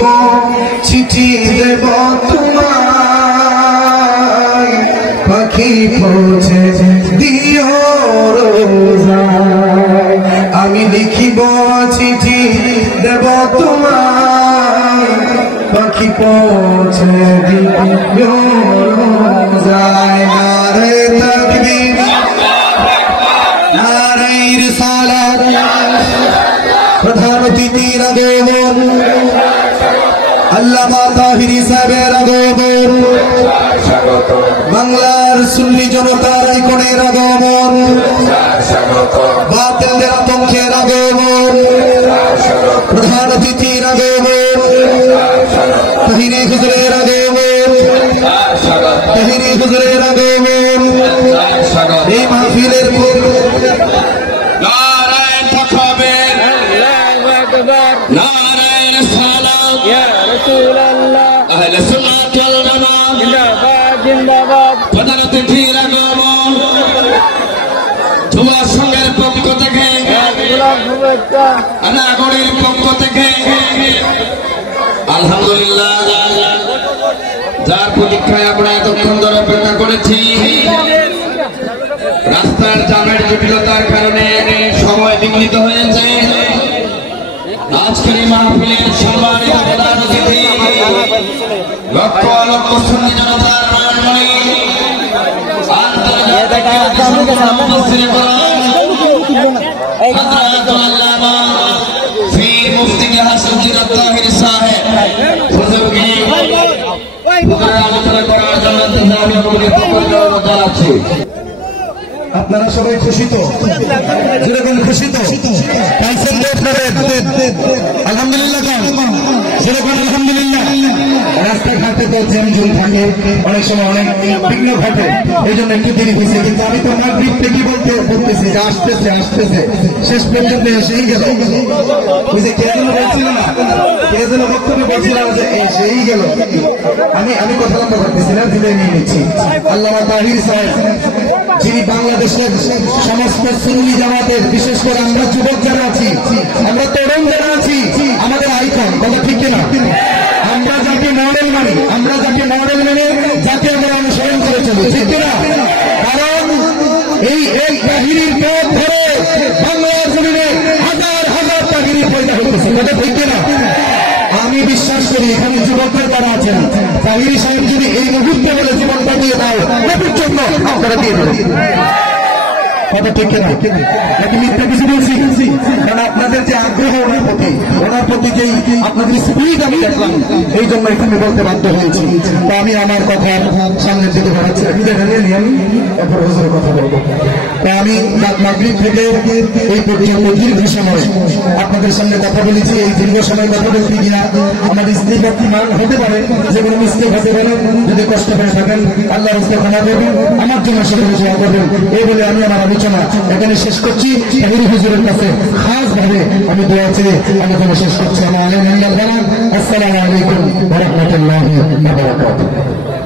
লিখিব চিঠি দেব তোমায়, পাখি পৌঁছে দিও রোজায়। আমি লিখিব চিঠি দেব তোমায়, পাখি পৌঁছে দিও রোজায়। নারে তাকবীর, নারে রিসালাত, প্রধান অতিথির আগমন, আল্লামা তাহির সাহেবের আগমন, বাংলার সুন্নি জনতার আইকনের আগমন, বাতিলদের আতঙ্কের আগমন, প্রধান অতিথির আগমন, তাহিরি হুজুরের আগমন, তাহিরি হুজুরের আগমন। এই মাহফিলের নারায়ে তাকবীর, নারায়ে রিসালাত, ইয়া রাসূলুল্লাহ, আহলে সুন্নাত ওয়াল জামাত জিন্দাবাদ জিন্দাবাদ। প্রধান অতিথির আগমন, যুব সংঘের পক্ষ থেকে, আনাগড়ের পক্ষ থেকে আলহামদুলিল্লাহ, যার প্রতীক্ষায় আমরা এতক্ষণ ধরে অপেক্ষা করেছি, রাস্তার জামের জটিলতার কারণে সময় বিঘ্নিত হয়েছে। আজকের এই মাহফিলের সম্মানিত প্রধান অতিথি, লক্ষ লক্ষ সুন্নি জনতার প্রাণমণি, মুফতি হাসান তাহির সাহেব হুজুরকে আলোচনা করার জন্য জানাচ্ছি। আপনারা সবাই খুশি তো? যেরকম খুশি তো আলহামদুলিল্লাহ, যেরকম আলহামদুলিল্লাহ। রাস্তাঘাটে তো জ্যামজুম থাকে, অনেক সময় অনেক বিঘ্ন ঘটে, এই জন্য একটু দেরি হয়েছে। কিন্তু আমি তো মাগরিব থেকে বলতেছি যে আসতেছে আসতেছে, শেষ পর্যন্ত এসেই গেল। ওই যে কে যেন বলছিল না, কে যেন বক্তব্য বলছিলাম যে এসেই গেল। আমি কথা লম্বা করতেছি না, দিলে নিয়ে নিচ্ছি। আল্লামা তাহির সাহেব, যিনি বাংলাদেশের সমস্ত সুন্নি জামাতের, বিশেষ করে আমরা যুবক যারা আছি, আমরা তরুণ যারা আছি, আমাদের আইকন, কথা ঠিক কিনা? আমরা যাকে মডেল মানি, আমরা যাকে মডেল মেনে যাকে আমরা অনুসরণ করে চলি, ঠিক কিনা? কারণ এই তাহিরির পথ ধরে বাংলার জমিনে হাজার হাজার তাহিরি পয়দা হতেছে, কথা ঠিক কিনা? আমি বিশ্বাস করি এখানে যুবকদের যারা আছেন, তাহিরি সাহেব যদি এই মুহূর্তে বলে জীবনটা দিয়ে দাও, নবীর জন্য আপনারা দিয়ে দেবেন, কথা ঠিক কিনা? নাকি মিথ্যা কিছু বলছি? কারণ আপনাদের যে আগ্রহ ওনার প্রতি যেই আপনাদের স্পিড আমি দেখলাম, এই জন্য এখানে বলতে বাধ্য হয়েছি। তো আমি আমার কথা সামনের দিকে বাড়াচ্ছি, আমি জানিয়ে আমি এরপর হুজুরের কথা বলবো। তো আমি মাগরিব থেকে এই পর্যন্ত দীর্ঘ সময় আপনাদের সামনে কথা বলেছি। এই দীর্ঘ সময় কথা বলতে গিয়ে আমার স্ত্রী মান হতে পারে, যেগুলো মিস্টেক হতে পারে, যদি কষ্ট করে থাকেন আল্লাহ রাস্তায় ক্ষমা করবেন, আমার জন্য সেগুলো দোয়া করবেন। এই বলে আমি আমার আলোচনা এখানে শেষ করছি। তাহিরি হুজুরের কাছে খাস ভাবে আমি দোয়া চেয়ে আলোচনা শেষ করছি। আসসালামু আলাইকুম ওয়া রাহমাতুল্লাহি ওয়া বারাকাতুহু।